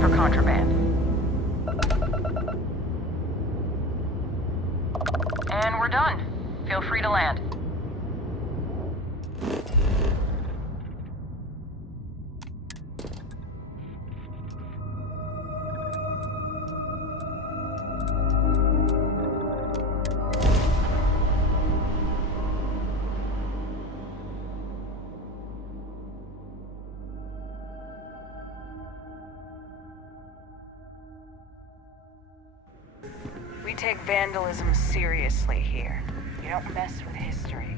for contraband. And we're done. Feel free to land. We take vandalism seriously here. You don't mess with history.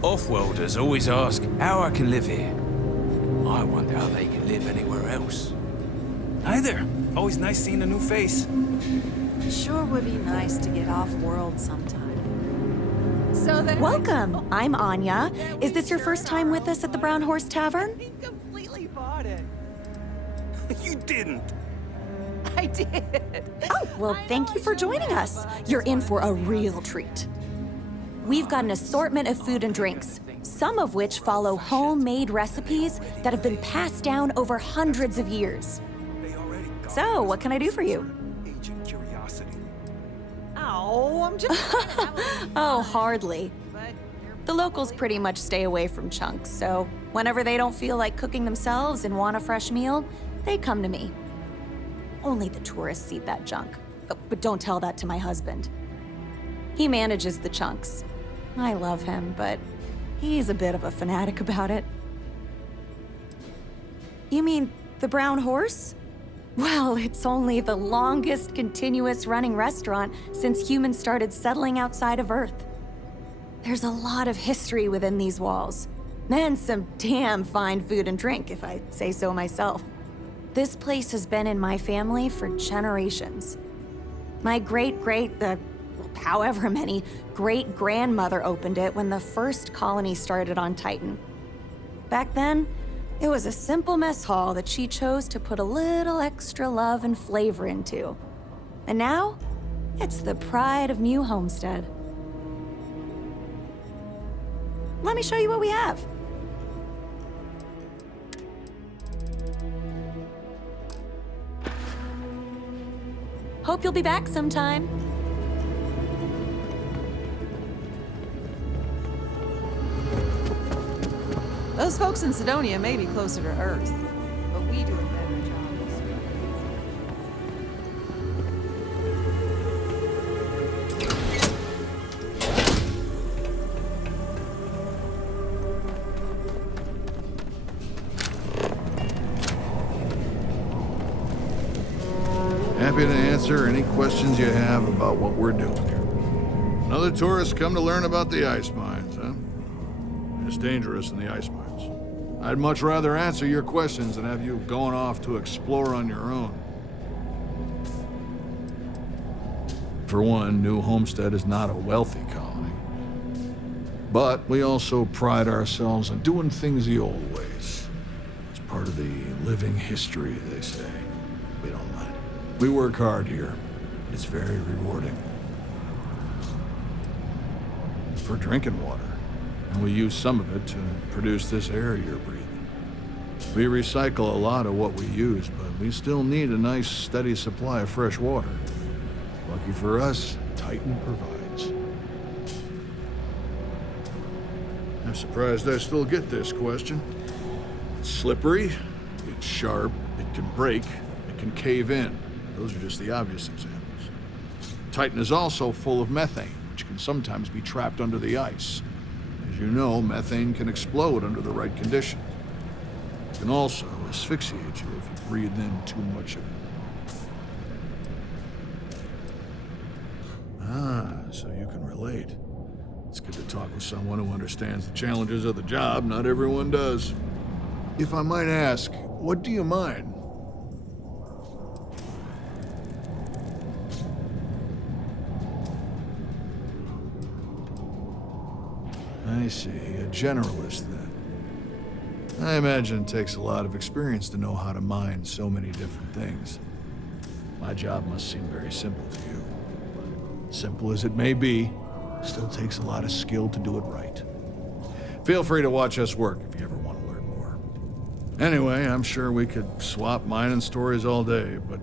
Off-worlders always ask how I can live here. I wonder how they can live anywhere else. Hi there. Always nice seeing a new face. Sure would be nice to get off-world sometime. So then Welcome. I'm Anya. Is this your first time with us at the Brown Horse Tavern? He completely bought it. You didn't. I did. Oh, well, thank you for joining us. You're in for a real treat. We've got an assortment of food and drinks, some of which follow homemade recipes that have been passed down over hundreds of years. So, what can I do for you? Agent Curiosity. Oh, I'm just. Oh, hardly. The locals pretty much stay away from chunks, so whenever they don't feel like cooking themselves and want a fresh meal, they come to me. Only the tourists eat that junk. But don't tell that to my husband. He manages the chunks. I love him, but he's a bit of a fanatic about it. You mean the Brown Horse? Well, it's only the longest continuous running restaurant since humans started settling outside of Earth. There's a lot of history within these walls, and some damn fine food and drink, if I say so myself. This place has been in my family for generations. My however many great-grandmother opened it when the first colony started on Titan. Back then, it was a simple mess hall that she chose to put a little extra love and flavor into. And now, it's the pride of New Homestead. Let me show you what we have. Hope you'll be back sometime. Those folks in Sidonia may be closer to Earth, but we do a better job. Happy to answer any questions you have about what we're doing here. Another tourist come to learn about the ice mines, huh? It's dangerous in the ice mines. I'd much rather answer your questions than have you going off to explore on your own. For one, New Homestead is not a wealthy colony. But we also pride ourselves on doing things the old ways. It's part of the living history, they say. We don't mind. We work hard here. It's very rewarding. For drinking water. And we use some of it to produce this air you're breathing. We recycle a lot of what we use, but we still need a nice, steady supply of fresh water. Lucky for us, Titan provides. I'm surprised I still get this question. It's slippery, it's sharp, it can break, it can cave in. Those are just the obvious examples. Titan is also full of methane, which can sometimes be trapped under the ice. As you know, methane can explode under the right conditions. It can also asphyxiate you if you breathe in too much of it. Ah, so you can relate. It's good to talk with someone who understands the challenges of the job. Not everyone does. If I might ask, what do you mind? I see, a generalist then. I imagine it takes a lot of experience to know how to mine so many different things. My job must seem very simple to you. Simple as it may be, still takes a lot of skill to do it right. Feel free to watch us work if you ever want to learn more. Anyway, I'm sure we could swap mining stories all day, but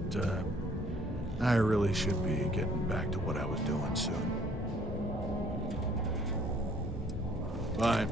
I really should be getting back to what I was doing soon. Bye.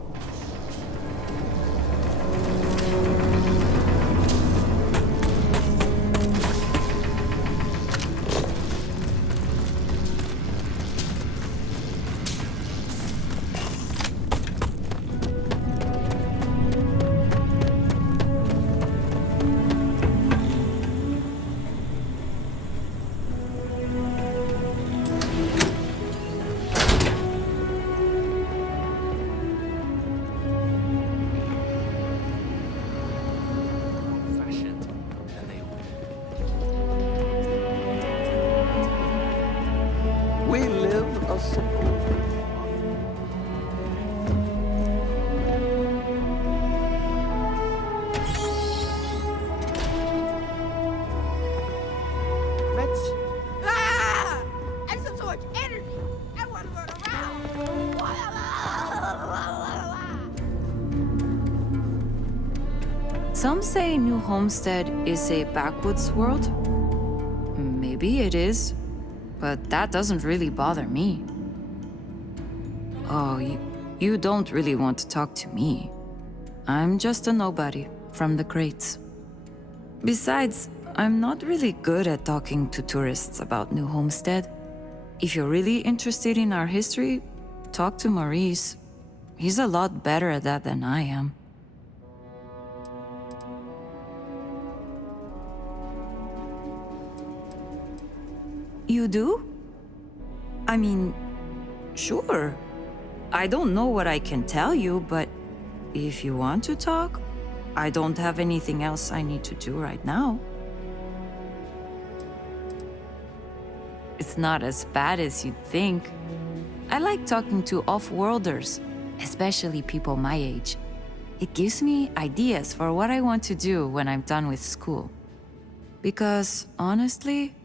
We live a simple Let's. Ah! I have so much energy. I want to run around. Some say New Homestead is a backwoods world. Maybe it is, but that doesn't really bother me. Oh, you don't really want to talk to me. I'm just a nobody from the crates. Besides, I'm not really good at talking to tourists about New Homestead. If you're really interested in our history, talk to Maurice. He's a lot better at that than I am. You do? I mean, sure. I don't know what I can tell you, but if you want to talk, I don't have anything else I need to do right now. It's not as bad as you'd think. I like talking to off-worlders, especially people my age. It gives me ideas for what I want to do when I'm done with school. Because, honestly,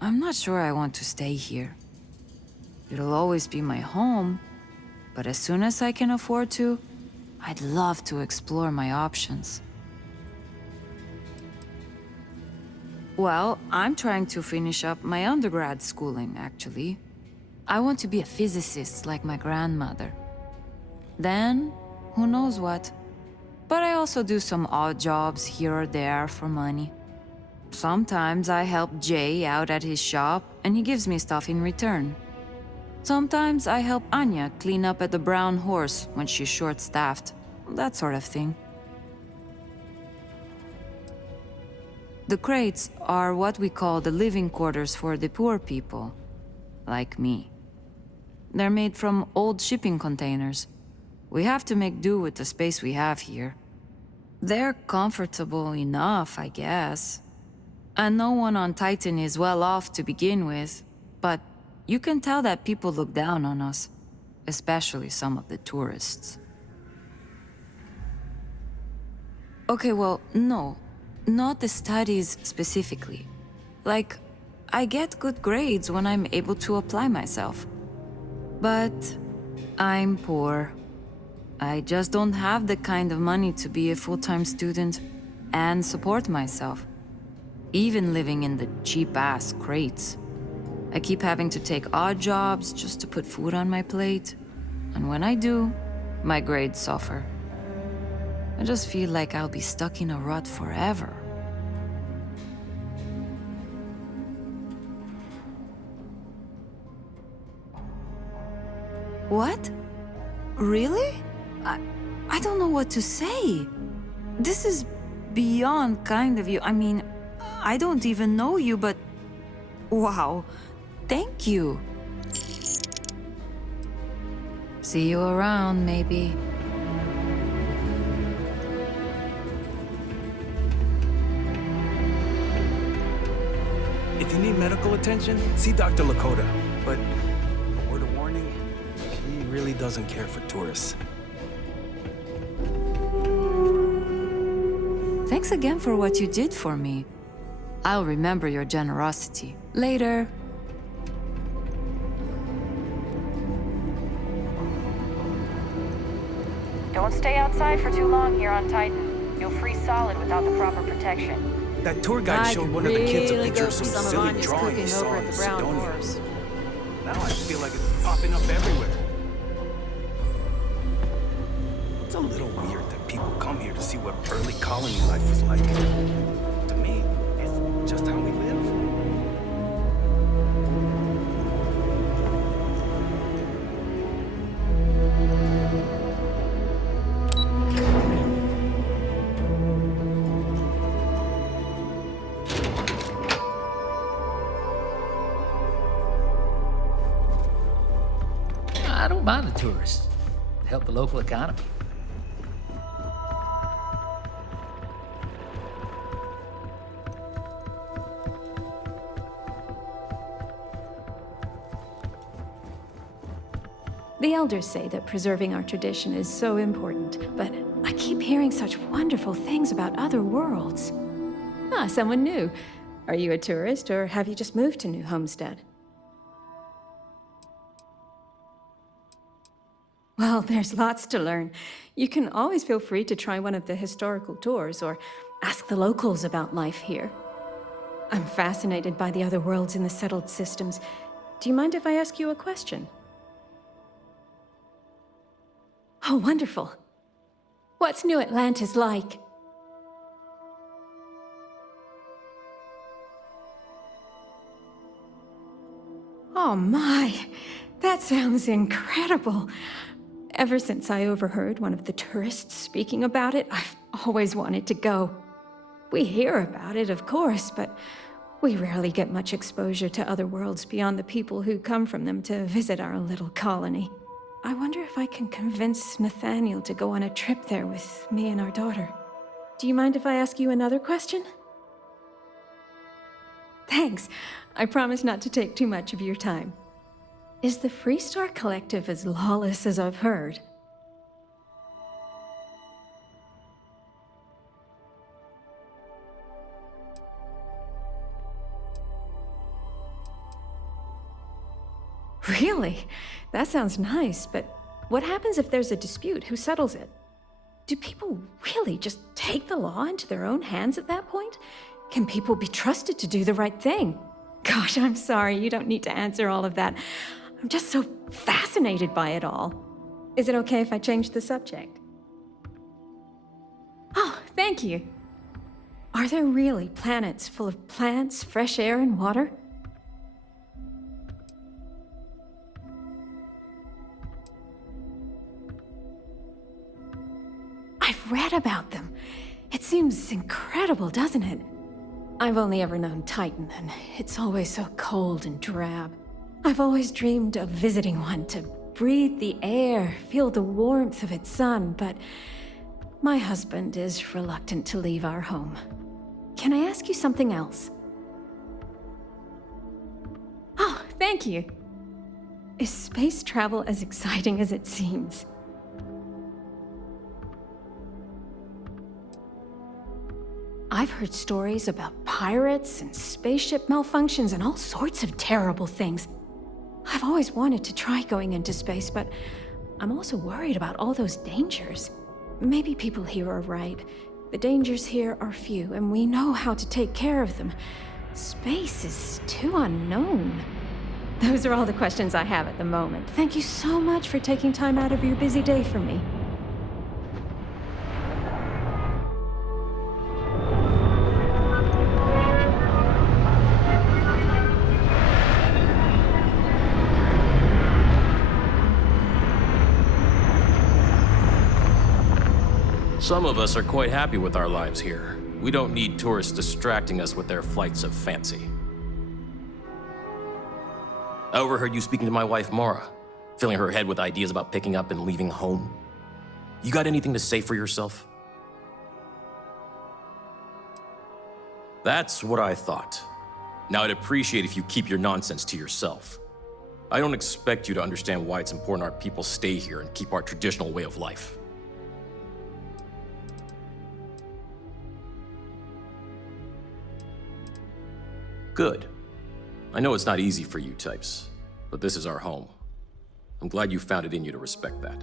I'm not sure I want to stay here. It'll always be my home, but as soon as I can afford to, I'd love to explore my options. Well, I'm trying to finish up my undergrad schooling, actually. I want to be a physicist like my grandmother. Then, who knows what. But I also do some odd jobs here or there for money. Sometimes I help Jay out at his shop, and he gives me stuff in return. Sometimes I help Anya clean up at the Brown Horse when she's short-staffed. That sort of thing. The crates are what we call the living quarters for the poor people, like me. They're made from old shipping containers. We have to make do with the space we have here. They're comfortable enough, I guess. And no one on Titan is well off to begin with, but you can tell that people look down on us, especially some of the tourists. Okay, well, no. Not the studies specifically. Like, I get good grades when I'm able to apply myself. But I'm poor. I just don't have the kind of money to be a full-time student and support myself. Even living in the cheap-ass crates. I keep having to take odd jobs just to put food on my plate. And when I do, my grades suffer. I just feel like I'll be stuck in a rut forever. What? Really? I don't know what to say. This is beyond kind of you. I mean, I don't even know you, but... Wow. Thank you. See you around, maybe. If you need medical attention, see Dr. Lakota. But a word of warning, she really doesn't care for tourists. Thanks again for what you did for me. I'll remember your generosity. Later. Don't stay outside for too long here on Titan. You'll freeze solid without the proper protection. That tour guide I showed could one of the kids a really picture go of for some some of silly Anya's drawing he cooking saw over in at the Brown Sidonia. Horse. Now I feel like it's popping up everywhere. It's a little weird that people come here to see what early colony life was like. To me, it's just how we live. I don't mind the tourists. They help the local economy. The elders say that preserving our tradition is so important, but I keep hearing such wonderful things about other worlds. Ah, someone new. Are you a tourist, or have you just moved to New Homestead? Well, there's lots to learn. You can always feel free to try one of the historical tours, or ask the locals about life here. I'm fascinated by the other worlds in the settled systems. Do you mind if I ask you a question? Oh, wonderful. What's New Atlantis like? Oh my, that sounds incredible. Ever since I overheard one of the tourists speaking about it, I've always wanted to go. We hear about it, of course, but we rarely get much exposure to other worlds beyond the people who come from them to visit our little colony. I wonder if I can convince Nathaniel to go on a trip there with me and our daughter. Do you mind if I ask you another question? Thanks. I promise not to take too much of your time. Is the Freestar Collective as lawless as I've heard? Really? That sounds nice, but what happens if there's a dispute? Who settles it? Do people really just take the law into their own hands at that point? Can people be trusted to do the right thing? Gosh, I'm sorry, you don't need to answer all of that. I'm just so fascinated by it all. Is it okay if I change the subject? Oh, thank you. Are there really planets full of plants, fresh air, and water? I've read about them. It seems incredible, doesn't it? I've only ever known Titan, and it's always so cold and drab. I've always dreamed of visiting one to breathe the air, feel the warmth of its sun, but my husband is reluctant to leave our home. Can I ask you something else? Oh, thank you. Is space travel as exciting as it seems? I've heard stories about pirates and spaceship malfunctions and all sorts of terrible things. I've always wanted to try going into space, but I'm also worried about all those dangers. Maybe people here are right. The dangers here are few, and we know how to take care of them. Space is too unknown. Those are all the questions I have at the moment. Thank you so much for taking time out of your busy day for me. Some of us are quite happy with our lives here. We don't need tourists distracting us with their flights of fancy. I overheard you speaking to my wife, Mara, filling her head with ideas about picking up and leaving home. You got anything to say for yourself? That's what I thought. Now, I'd appreciate if you keep your nonsense to yourself. I don't expect you to understand why it's important our people stay here and keep our traditional way of life. Good. I know it's not easy for you types, but this is our home. I'm glad you found it in you to respect that.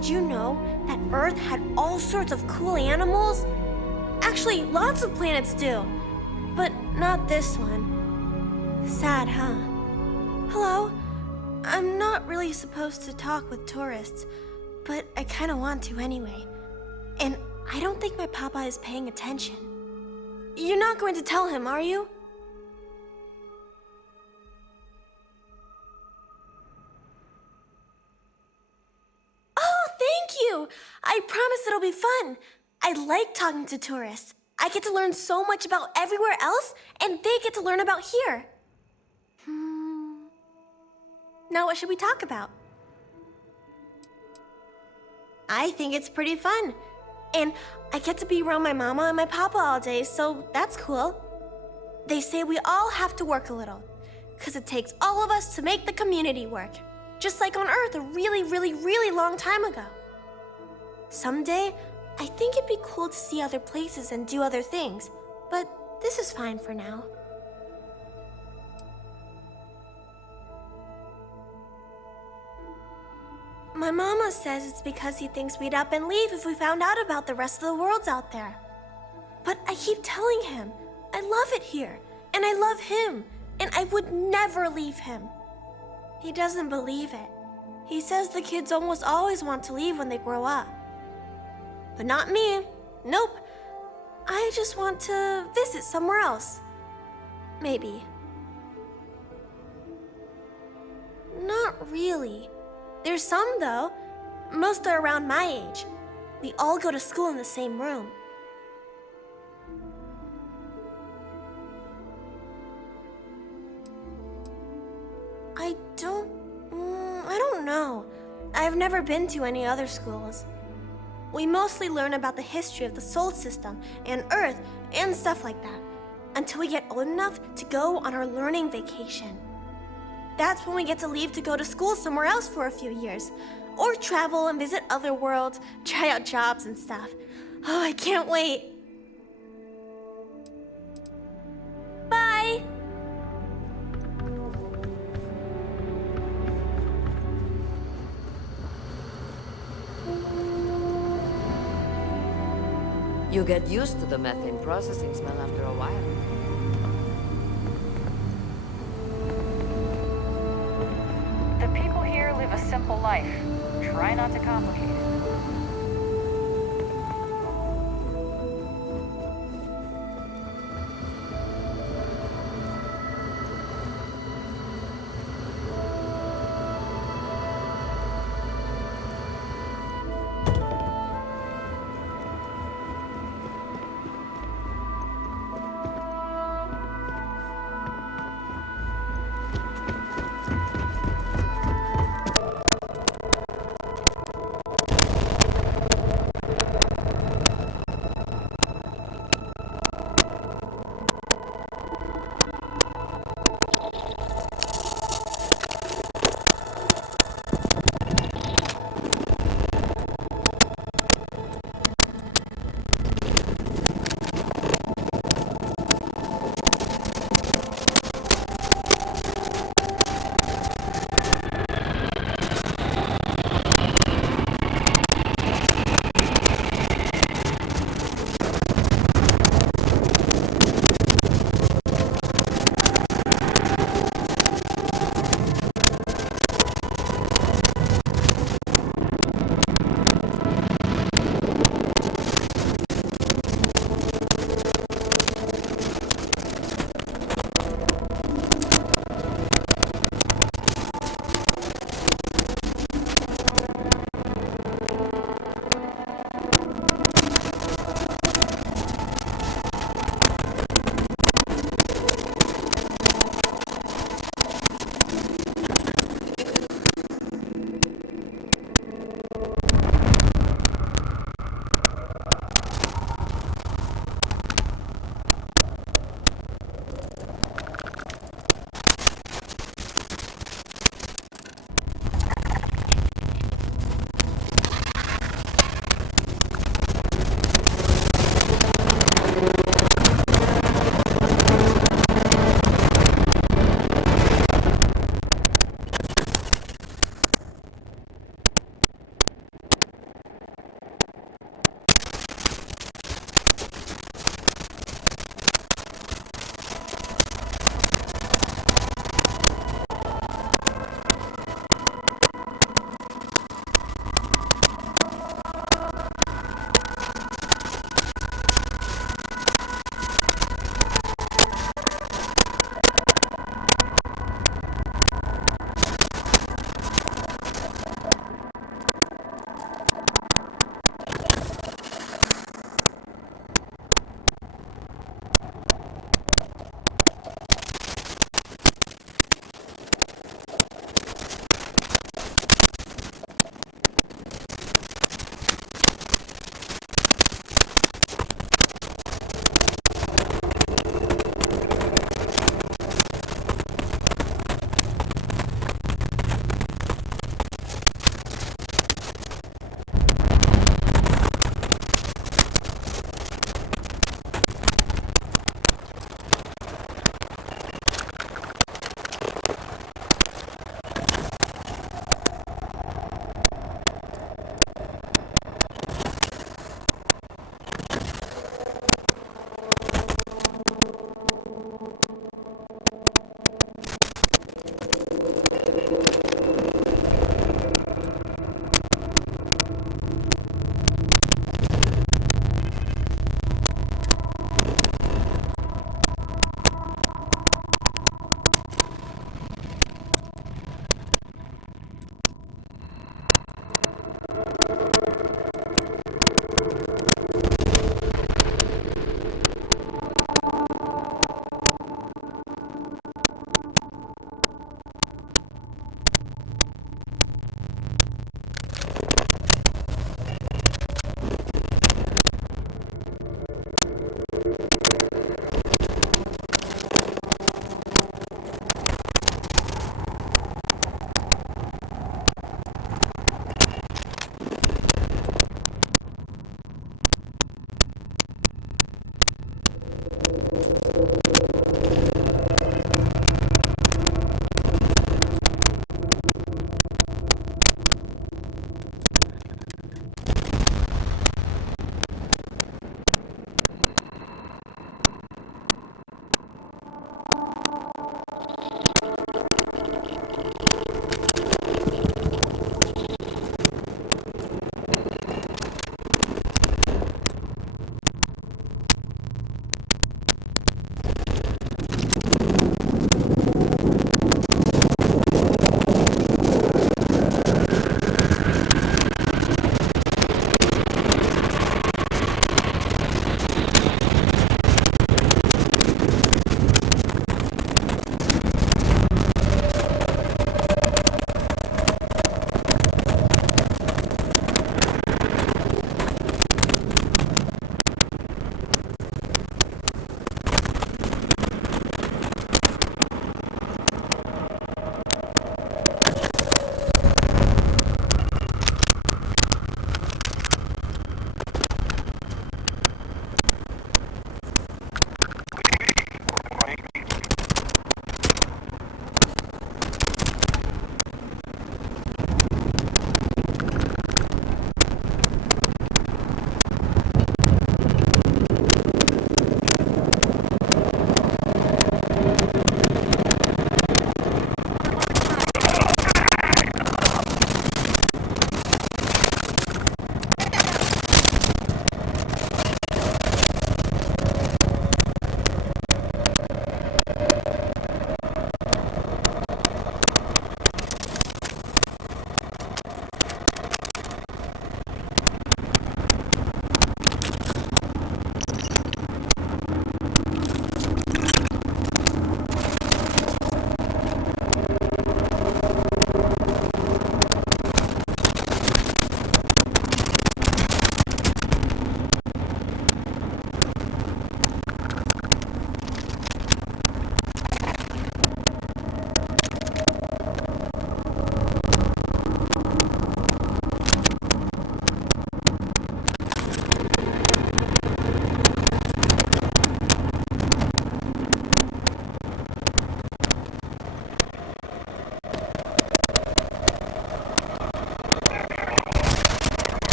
Did you know that Earth had all sorts of cool animals? Actually, lots of planets do. But not this one. Sad, huh? Hello? I'm not really supposed to talk with tourists, but I kinda want to anyway. And I don't think my papa is paying attention. You're not going to tell him, are you? Oh, thank you! I promise it'll be fun. I like talking to tourists. I get to learn so much about everywhere else, and they get to learn about here. Now what should we talk about? I think it's pretty fun. And I get to be around my mama and my papa all day, so that's cool. They say we all have to work a little, because it takes all of us to make the community work. Just like on Earth a really, really, really long time ago. Someday, I think it'd be cool to see other places and do other things, but this is fine for now. My mama says it's because he thinks we'd up and leave if we found out about the rest of the worlds out there. But I keep telling him, I love it here, and I love him, and I would never leave him. He doesn't believe it. He says the kids almost always want to leave when they grow up. But not me. Nope. I just want to visit somewhere else. Maybe. Not really. There's some, though. Most are around my age. We all go to school in the same room. I don't know. I've never been to any other schools. We mostly learn about the history of the solar system and Earth and stuff like that until we get old enough to go on our learning vacation. That's when we get to leave to go to school somewhere else for a few years, or travel and visit other worlds, try out jobs and stuff. Oh, I can't wait. Bye! You get used to the methane processing smell after a while. The people here live a simple life. Try not to complicate it.